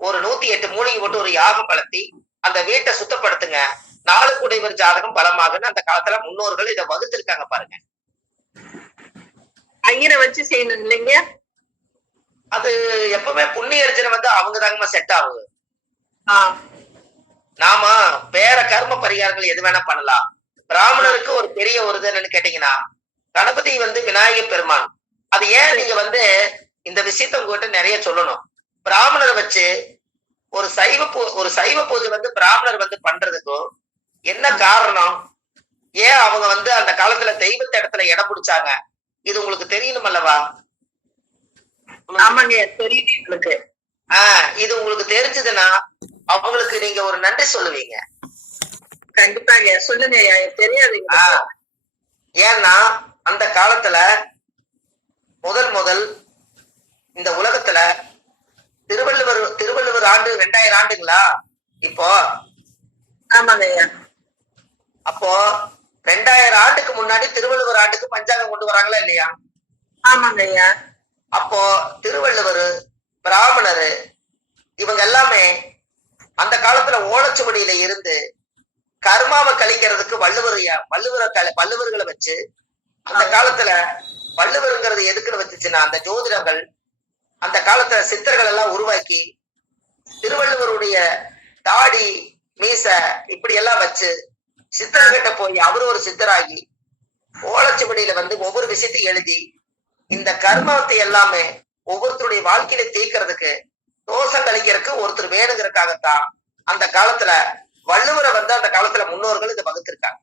ஒரு 108 மூலிகை போட்டு ஒரு யாகம் வளர்த்தி அந்த வீட்டை சுத்தப்படுத்துங்க. 4 குடைவர் ஜாதகம் பலமாகுன்னு அந்த காலத்துல முன்னோர்கள் இதை வகுத்திருக்காங்க பாருங்க. ஐயரை வச்சு செய்யணும் இல்லைங்க? அது எப்பவுமே புண்ணிய அர்ச்சனை வந்து அவங்க தாங்கம்மா செட் ஆகுது. நாம வேற கர்ம பரிகாரங்கள் எது வேணா பண்ணலாம். பிராமணருக்கு ஒரு பெரிய ஒரு என்னன்னு கேட்டீங்கன்னா கணபதி வந்து விநாயகர் பெருமான். அது ஏன் நீங்க வந்து இந்த விஷயத்த உங்ககிட்ட நிறைய சொல்லணும். பிராமணரை வச்சு ஒரு சைவ பூஜை வந்து பிராமணர் வந்து பண்றதுக்கும் என்ன காரணம்? ஏன் அவங்க வந்து அந்த காலத்துல தெய்வத்த இடத்துல இடம் பிடிச்சாங்க? இது உங்களுக்கு தெரியணும் அல்லவா? ஆமாங்க, தெரியுது உங்களுக்கு. இது உங்களுக்கு தெரிஞ்சதுன்னா அவங்களுக்கு நீங்க ஒரு நன்றி சொல்லுவீங்க. கண்டிப்பாங்க, சொல்லுங்க. தெரியாதுங்க. ஏன்னா அந்த காலத்துல முதல் இந்த உலகத்துல திருவள்ளுவர் ஆண்டு 2000 ஆண்டுங்களா இப்போ? ஆமாங்க. அப்போ 2000 ஆண்டுக்கு முன்னாடி திருவள்ளுவர் ஆண்டுக்கு பஞ்சாங்கம் கொண்டு வராங்களா இல்லையா? ஆமாங்க. அப்போ திருவள்ளுவர், பிராமணரு இவங்க எல்லாமே அந்த காலத்துல ஓலைச்சுவடியில இருந்து கர்மாவை கழிக்கிறதுக்கு வள்ளுவர்களை வச்சு அந்த காலத்துல வள்ளுவருங்கிறது எதுக்குன்னு வச்சுச்சுன்னா அந்த ஜோதிடர்கள் அந்த காலத்துல சித்தர்கள் எல்லாம் உருவாக்கி திருவள்ளுவருடைய தாடி மீச இப்படி எல்லாம் வச்சு சித்தர்கிட்ட போய் அவரு ஒரு சித்தராகி ஓலைச்சுவடியில வந்து ஒவ்வொரு விஷயத்தையும் எழுதி இந்த கர்மத்தை எல்லாமே ஒவ்வொருத்தருடைய வாழ்க்கையில தீர்க்கிறதுக்கு தோஷம் கழிக்கிறதுக்கு ஒருத்தர் வேணுங்கிறதுக்காகத்தான் அந்த காலத்துல வள்ளுவரை வந்து அந்த காலத்துல முன்னோர்கள் இதை வகுத்திருக்காங்க.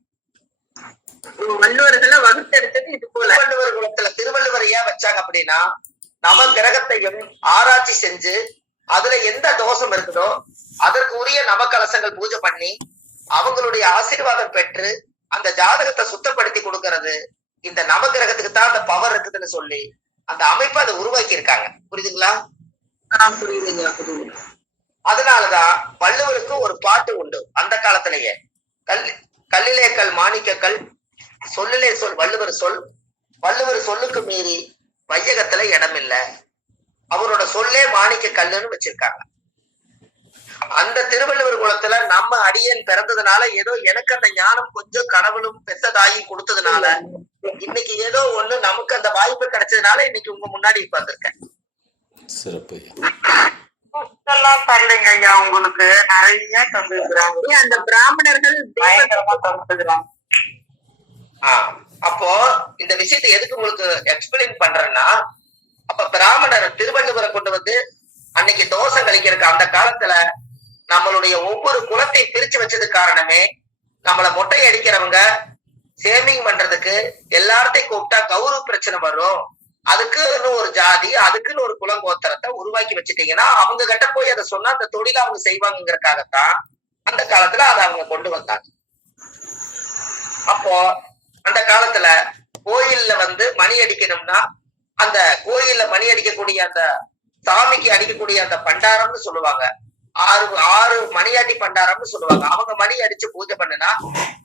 வள்ளுவர்களை வகுத்தெடுத்தது இது போல. திருவள்ளுவர் குலத்துல திருவள்ளுவர் ஏன் வச்சாங்க அப்படின்னா நவ கிரகத்தையும் ஆராய்ச்சி செஞ்சு அதுல எந்த தோஷம் இருக்குதோ அதற்கு உரிய நவகலசங்கள் பூஜை பண்ணி அவங்களுடைய ஆசீர்வாதம் பெற்று அந்த ஜாதகத்தை சுத்தப்படுத்தி கொடுக்கறது இந்த நவகிரகத்துக்கு தான் அந்த பவர் இருக்குதுன்னு சொல்லி அந்த அமைப்பை அதை உருவாக்கி இருக்காங்க. புரியுதுங்களா? புரியுதுங்க. அதனாலதான் வள்ளுவருக்கு ஒரு பாட்டு உண்டு அந்த காலத்திலேயே. கல்லிலே கல் மாணிக்க கல், சொல்லிலே சொல் வள்ளுவர் சொல்லுக்கு மீறி வையகத்துல இடம் இல்லை, அவரோட சொல்லே மாணிக்க கல்லுன்னு வச்சிருக்காங்க. அந்த திருவள்ளுவர் குலத்துல நம்ம அடியன் பிறந்ததுனால ஏதோ எனக்கு அந்த ஞானம் கொஞ்சம் கடவுளும் பெத்ததாயி கொடுத்ததுனால இன்னைக்கு ஏதோ ஒண்ணு நமக்கு அந்த வாய்ப்பு கிடைச்சதுனால இன்னைக்கு உங்க முன்னாடி உட்கார்ந்துருக்கேன். சிறப்பு. தரலைங்க ஐயா, உங்களுக்கு நிறைய தந்துருக்குறாங்க. அந்த பிராமணர்கள் தந்துருக்குறாங்க. அப்போ இந்த விஷயத்தை எதுக்கு உங்களுக்கு எக்ஸ்பிளைன் பண்றேன்னா, அப்ப பிராமணர் திருவள்ளுவரை கொண்டு வந்து அன்னைக்கு தோஷம் கழிக்கிறதுக்கு அந்த காலத்துல நம்மளுடைய ஒவ்வொரு குலத்தை பிரிச்சு வச்சது காரணமே நம்மள மொட்டை அடிக்கிறவங்க சேமிங் பண்றதுக்கு எல்லார்த்தையும் கூப்பிட்டா கௌரவ பிரச்சனை வரும், அதுக்குன்னு ஒரு ஜாதி அதுக்குன்னு ஒரு குலங்கோத்திரத்தை உருவாக்கி வச்சுட்டீங்கன்னா அவங்க கிட்ட போய் அதை சொன்னா அந்த தொழிலை அவங்க செய்வாங்கிறதுக்காகத்தான் அந்த காலத்துல அதை அவங்க கொண்டு வந்தாங்க. அப்போ அந்த காலத்துல கோயில்ல வந்து மணி அடிக்கணும்னா அந்த கோயில்ல மணி அடிக்கக்கூடிய அந்த சாமிக்கு அடிக்கக்கூடிய அந்த பண்டாரம்னு சொல்லுவாங்க, ஆறு மணியாட்டி பண்டாரம்னு சொல்லுவாங்க. அவங்க மணி அடிச்சு பூஜை பண்ணுனா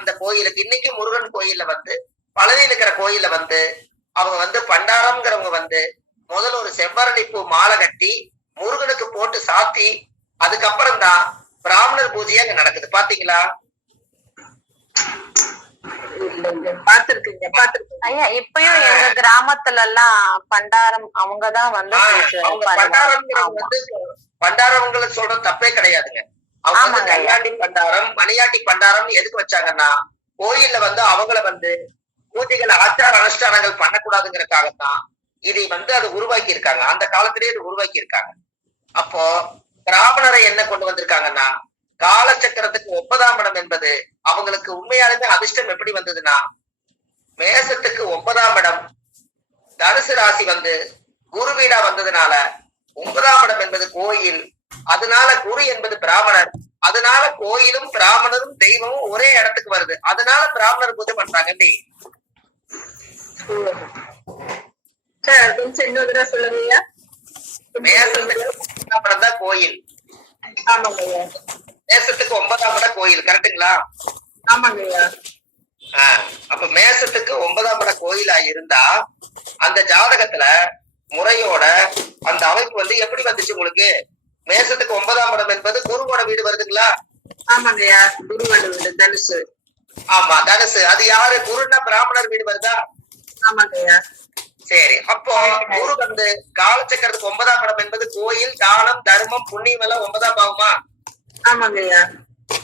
அந்த கோயிலுக்கு இன்னைக்கு முருகன் கோயில்ல வந்து பழனியில் இருக்கிற கோயில்ல வந்து அவங்க வந்து பண்டாரம்ங்கிறவங்க வந்து முதல்ல ஒரு செவ்வரளி பூ மாலை கட்டி முருகனுக்கு போட்டு சாத்தி அதுக்கப்புறம் தான் பிராமணர் பூஜையா அங்க நடக்குது. பாத்தீங்களா? ஐயா, இப்பயும் எங்க கிராமத்துல எல்லாம் பண்டாரம் அவங்கதான் வந்து பண்டாரவங்களை சொல்ற தப்பே கிடையாதுங்க. அவங்க கல்யாண்டி பண்டாரம் மணியாட்டி பண்டாரம் எதுக்கு வச்சாங்கன்னா கோயில்ல வந்து அவங்கள வந்து பூஜைகள் ஆச்சார அனுஷ்டானங்கள் பண்ணக்கூடாதுங்கிறதுக்காகத்தான் இதை வந்து அதை உருவாக்கி இருக்காங்க. அந்த காலத்திலேயே இது உருவாக்கி இருக்காங்க. அப்போ பிராமணரை என்ன கொண்டு வந்திருக்காங்கன்னா காலச்சக்கரத்துக்கு 9ஆம் இடம் என்பது அவங்களுக்கு உண்மையாலுமே அதிர்ஷ்டம் எப்படி வந்ததுன்னா, மேசத்துக்கு 9ஆம் இடம் தனுசு ராசி வந்து குரு வீடா வந்ததுனால 9ஆம் இடம் என்பது கோயில், அதனால குரு என்பது பிராமணர், அதனால கோயிலும் பிராமணரும் தெய்வமும் ஒரே இடத்துக்கு வருது, அதனால பிராமணர் பூஜை பண்றாங்க. எப்படி சார் கொஞ்சம் இன்னொரு தடவை சொல்லுங்கய்யா. மேசத்துக்கு 9ஆம் இடம் தான் கோயில். ஆமாங்கய்யா. மேசத்துக்கு 9ஆம் இடம் கோயில், கரெக்டுங்களா? ஆமாங்கய்யா. அப்ப மேசத்துக்கு 9ஆம் இடம் கோயிலா இருந்தா அந்த ஜாதகத்துல முறையோட அந்த அமைப்பு வந்து எப்படி வந்துச்சு உங்களுக்கு? மேசத்துக்கு 9ஆம் இடம் என்பது குருவோட வீடு வருதுங்களா? ஆமாங்கய்யா. குருவோட வீடு தனுசு. ஆமா, தனுசு. அது யாரு? குருன்னா பிராமணர் வீடு வருதா? ஆமாங்கய்யா. சரி, அப்போ குரு வந்து காலச்சக்கரத்துக்கு 9ஆம் இடம் என்பது கோயில், தானம், தர்மம், புண்ணியம் எல்லாம் 9ஆம் பாவமா? ஆமாங்கய்யா.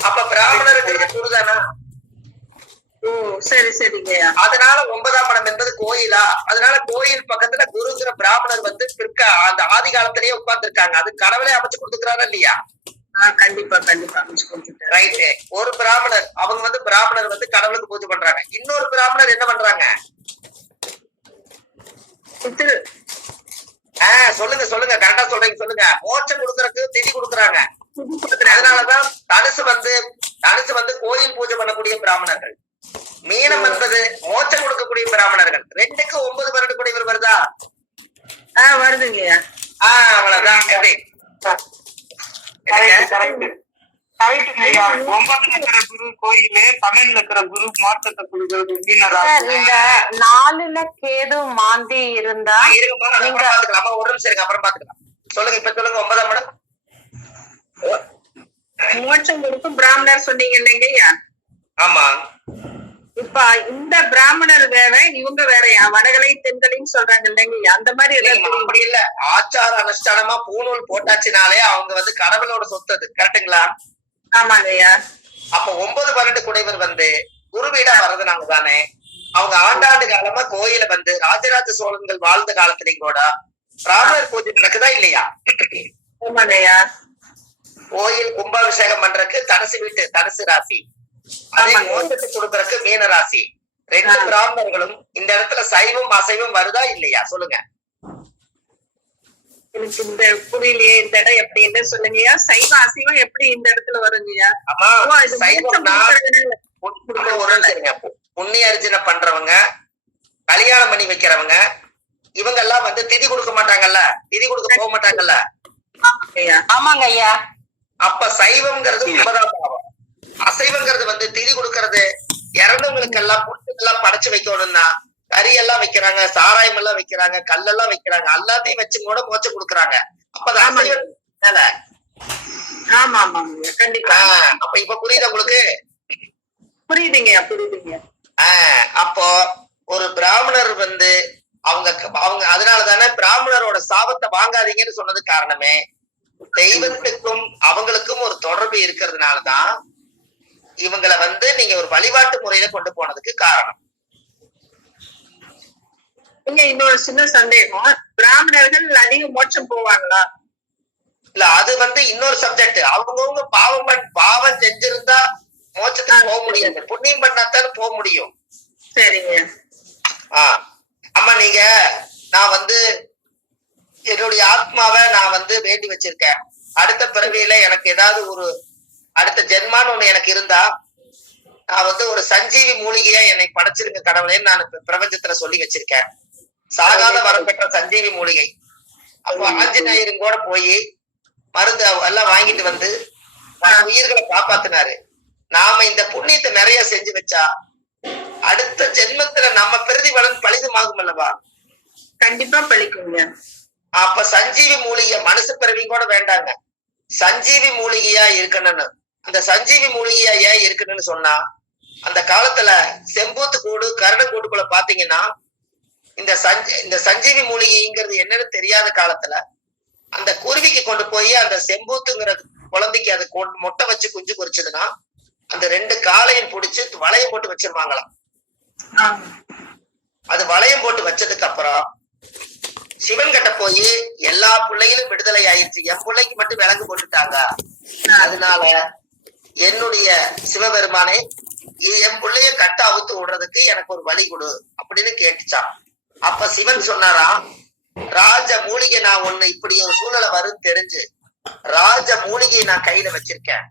அப்ப பிராமணருக்கு குரு தானா? ஓ சரி சரிங்கய்யா. அதனால 9ஆம் இடம் என்பது கோயிலா? அதனால கோயில் பக்கத்துல குருங்கிற பிராமணர் வந்து அந்த ஆதி காலத்திலேயே உட்கார்ந்து இருக்காங்க. அது கடவுளே அமைச்சு கொடுத்துக்கிறாரா இல்லையா? கண்டிப்பா கண்டிப்பா அமைச்சு கொடுத்துட்டாரு. ரைட்டு. ஒரு பிராமணர் அவங்க வந்து பிராமணர் வந்து கடவுளுக்கு பூஜை பண்றாங்க. இன்னொரு பிராமணர் என்ன பண்றாங்க? சொல்லுங்க சொல்லுங்க, கரெக்டா சொல்றீங்க, சொல்லுங்க. மோட்சம் கொடுக்கறதுக்கு திதி கொடுக்குறாங்க. அதனாலதான் தனுசு வந்து கோயில் பூஜை பண்ணக்கூடிய பிராமணர்கள், மீனம் என்பது மோட்சம் கொடுக்கக்கூடிய பிராமணர்கள். 2க்கு 9 வருட குடைவர் வருதா? வருதுங்கய்யா. அவ்வளவுதான். எப்படி 9ல இருக்கிற குரு கோயிலு, 12ல இருக்கிற குரு மோட்சத்தை கொடுக்கறது. இந்த 4ல கேது மாந்தி இருந்தா பாத்துக்கலாமா? ஒரு நிமிஷம் இருங்க, அப்புறம் பாத்துக்கலாம். சொல்லுங்க, இப்ப சொல்லுங்க. 9ஆம் இடம் மோட்சம் கொடுக்கும் பிராமணர் சொன்னீங்க இல்லைங்கய்யா? ஆமா. இப்ப இந்த பிராமணர் வேற, இவங்க வேறயா? வடகலை தென்கலைன்னு சொல்றாங்க இல்லைங்கய்யா? அந்த மாதிரி அப்படி இல்ல. ஆச்சார அனுஷ்டானமா பூநூல் போட்டாச்சுனாலே அவங்க வந்து கடவுளோட சொத்து. அது கரெக்டுங்களா? ஆமாங்கய்யா. அப்ப 9 12 குடைவர் வந்து குரு வீடா வர்றதுனால தானே அவங்க ஆண்டாண்டு காலமா கோயில வந்து ராஜராஜ சோழன்கள் வாழ்ந்த காலத்திலையும் கூட பிராமணர் பூஜை நடக்குதா இல்லையா? ஆமாங்கய்யா. கோயில் கும்பாபிஷேகம் பண்றதுக்கு தனுசு வீட்டு தனுசு ராசி, அதே மோட்சத்தை கொடுக்கறதுக்கு மீன ராசி. 2 பிராமணர்களும் இந்த இடத்துல சைவம் அசைவம் வருதா இல்லையா? சொல்லுங்க. எனக்கு இந்த புரியலையே. இந்த இடம் எப்படி என்ன சொல்லுங்கய்யா? சைவ அசைவம் எப்படி இந்த இடத்துல வருங்கய்யா? புண்ணிய அர்ஜுன பண்றவங்க, கல்யாணம் பண்ணி வைக்கிறவங்க, இவங்க எல்லாம் வந்து திதி கொடுக்க மாட்டாங்கல்ல, திதி கொடுக்க போக மாட்டாங்கல்ல. ஆமாங்க ஐயா. அப்ப சைவம்ங்கிறது 9ஆம் பாவம், அசைவங்கிறது வந்து திதி கொடுக்கறது. இறந்தவங்களுக்கு எல்லாம் புட்டுக்கெல்லாம் படைச்சு வைக்கணும்னா கறி எல்லாம் வைக்கிறாங்க, சாராயம் எல்லாம் வைக்கிறாங்க, கல்லெல்லாம் வைக்கிறாங்க, எல்லாத்தையும் வச்சு கூட மோட்சம் கொடுக்குறாங்க. அப்ப அது அசைவம். ஆமா ஆமாங்க, கண்டிப்பா. அப்ப இப்ப புரியுது உங்களுக்கு? புரியுதுங்க புரியுதுங்க. அப்போ ஒரு பிராமணர் வந்து அவங்க அதனாலதானே பிராமணரோட சாபத்தை வாங்காதீங்கன்னு சொன்னது காரணமே, தெய்வத்துக்கும் அவங்களுக்கும் ஒரு தொடர்பு இருக்கிறதுனாலதான் இவங்களை வந்து நீங்க ஒரு வழிபாட்டு முறையில கொண்டு போனதுக்கு காரணம். இங்க இன்னொரு சின்ன சந்தேகம், பிராமணர்கள் அதிக மோட்சம் போவாங்களா? இல்ல, அது வந்து இன்னொரு சப்ஜெக்ட். அவங்கவுங்க பாவம் செஞ்சிருந்தா மோட்சத்துக்கு போக முடியாது, புண்ணியம் பண்ணாத்தானே போக முடியும். சரிங்க. ஆமா, நான் வந்து என்னுடைய ஆத்மாவை நான் வந்து வேண்டி வச்சிருக்கேன், அடுத்த பிறவியில எனக்கு ஏதாவது ஒரு அடுத்த ஜென்மான்னு ஒண்ணு எனக்கு இருந்தா நான் வந்து ஒரு சஞ்சீவி மூலிகையா என்னை படைச்சிருக்க கடவுளேன்னு நான் பிரபஞ்சத்துல சொல்லி வச்சிருக்கேன். சாகாத வரம் பெற்ற சஞ்சீவி மூலிகை. அப்போ ஆஞ்சநேயரும் கூட போய் மருந்து எல்லாம் வாங்கிட்டு வந்து உயிர்களை காப்பாத்தினாரு. நாம இந்த புண்ணியத்தை நிறைய செஞ்சு வச்சா அடுத்த ஜென்மத்துல நம்ம பிரதிபலன் பலிதமாகும் அல்லவா? கண்டிப்பா பலிக்குங்க. அப்ப சஞ்சீவி மூலிகை மனுஷ பிறவியும் கூட வேண்டாங்க, சஞ்சீவி மூலிகையா இருக்கணும்னு. அந்த சஞ்சீவி மூலிகையா ஏன் இருக்கணும்னு சொன்னா, அந்த காலத்துல செம்பூத்து கூடு கருடக்கூட்டுக்குள்ள பாத்தீங்கன்னா இந்த சஞ்சீவி மூலிகைங்கிறது என்னன்னு தெரியாத காலத்துல அந்த குருவிக்கு கொண்டு போய் அந்த செம்பூத்துங்கிற குழந்தைக்கு அது முட்டை வச்சு குஞ்சு பொரிச்சதுன்னா அந்த 2 காலையும் பிடிச்சு வளையம் போட்டு வச்சிருவாங்களாம். அது வளையம் போட்டு வச்சதுக்கு அப்புறம் சிவன் கிட்ட போய் எல்லா பிள்ளைகளும் விடுதலை ஆயிடுச்சு, என் பிள்ளைக்கு மட்டும் விலங்கு போட்டுட்டாங்க, அதனால என்னுடைய சிவபெருமானே என் பிள்ளைய கட்ட அவுத்து விடுறதுக்கு எனக்கு ஒரு வழி கொடு அப்படின்னு கேட்டுச்சான். அப்ப சிவன் சொன்னாராம், ராஜ மூலிகை நான் ஒண்ணு இப்படி ஒரு சூழ்நிலை வரும்னு தெரிஞ்சு ராஜ மூலிகையை நான் கையில வச்சிருக்கேன்.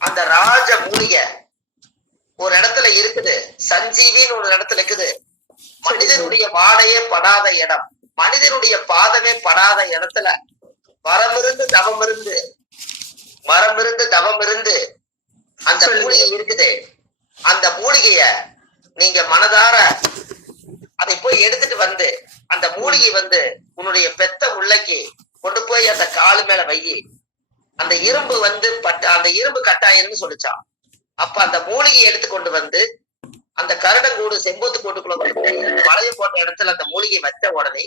அந்த ராஜ மூலிகை ஒரு இடத்துல இருக்குது, சஞ்சீவின்னு ஒரு இடத்துல இருக்குது. மனிதனுடைய வாடையே படாத இடம், மனிதனுடைய பாதமே படாத இடத்துல மரமிருந்து தவம் இருந்து அந்த மூலிகை இருக்குது. அந்த மூலிகைய நீங்க மனதார அதை போய் எடுத்துட்டு வந்து அந்த மூலிகை வந்து உன்னுடைய பெத்த உள்ளைக்கு கொண்டு போய் அந்த காலு மேல வையி, அந்த இரும்பு வந்து அந்த இரும்பு கட்டாயம்னு சொல்லிச்சான். அப்ப அந்த மூலிகையை எடுத்து கொண்டு வந்து அந்த கருடங்கூடு செம்போத்து கூட்டுக்குள்ள வளையம் போட்ட இடத்துல அந்த மூலிகை வச்ச உடனே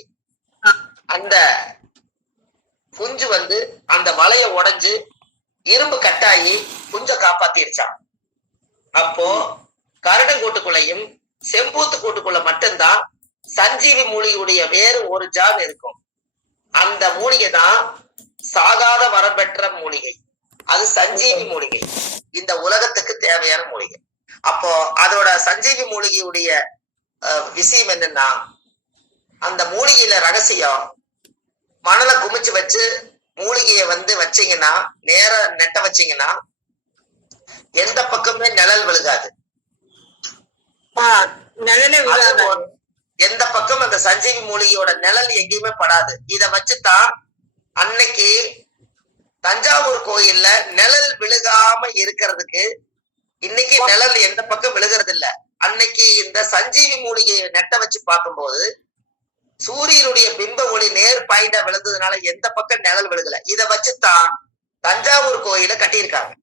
அந்த குஞ்சு வந்து அந்த வளைய உடைஞ்சு இரும்பு கட்டாயி குஞ்ச காப்பாத்திருச்சான். அப்போ கருடங்கூட்டுக்குள்ளையும் செம்பூத்து கூட்டுக்குள்ள மட்டும்தான் சஞ்சீவி மூலிகையுடைய வேறு ஒரு ஜான் இருக்கும். அந்த மூலிகை தான் சாகாத வரம் பெற்ற மூலிகை, அது சஞ்சீவி மூலிகை, இந்த உலகத்துக்கு தேவையான மூலிகை. அப்போ அதோட சஞ்சீவி மூலிகையுடைய விஷயம் என்னன்னா, அந்த மூலிகையில ரகசியம், மணலை குமிச்சு வச்சு மூலிகைய வந்து வச்சீங்கன்னா, நேர நெட்ட வச்சீங்கன்னா எந்த பக்கமே நிழல் விழுகாது, எந்த பக்கம் அந்த சஞ்சீவி மூலிகையோட நிழல் எங்கேயுமே படாது. இத வச்சுதான் அன்னைக்கு தஞ்சாவூர் கோயில்ல நிழல் விழுகாம இருக்கிறதுக்கு, இன்னைக்கு நிழல் எந்த பக்கம் விழுகிறது இல்ல, அன்னைக்கு இந்த சஞ்சீவி மூலிகையை நெட்ட வச்சு பார்க்கும்போது சூரியனுடைய பிம்ப ஒளி நேர் பாயிண்டா விழுந்ததுனால எந்த பக்கம் நிழல் விழுகல. இத வச்சுதான் தஞ்சாவூர் கோயில கட்டியிருக்காங்க.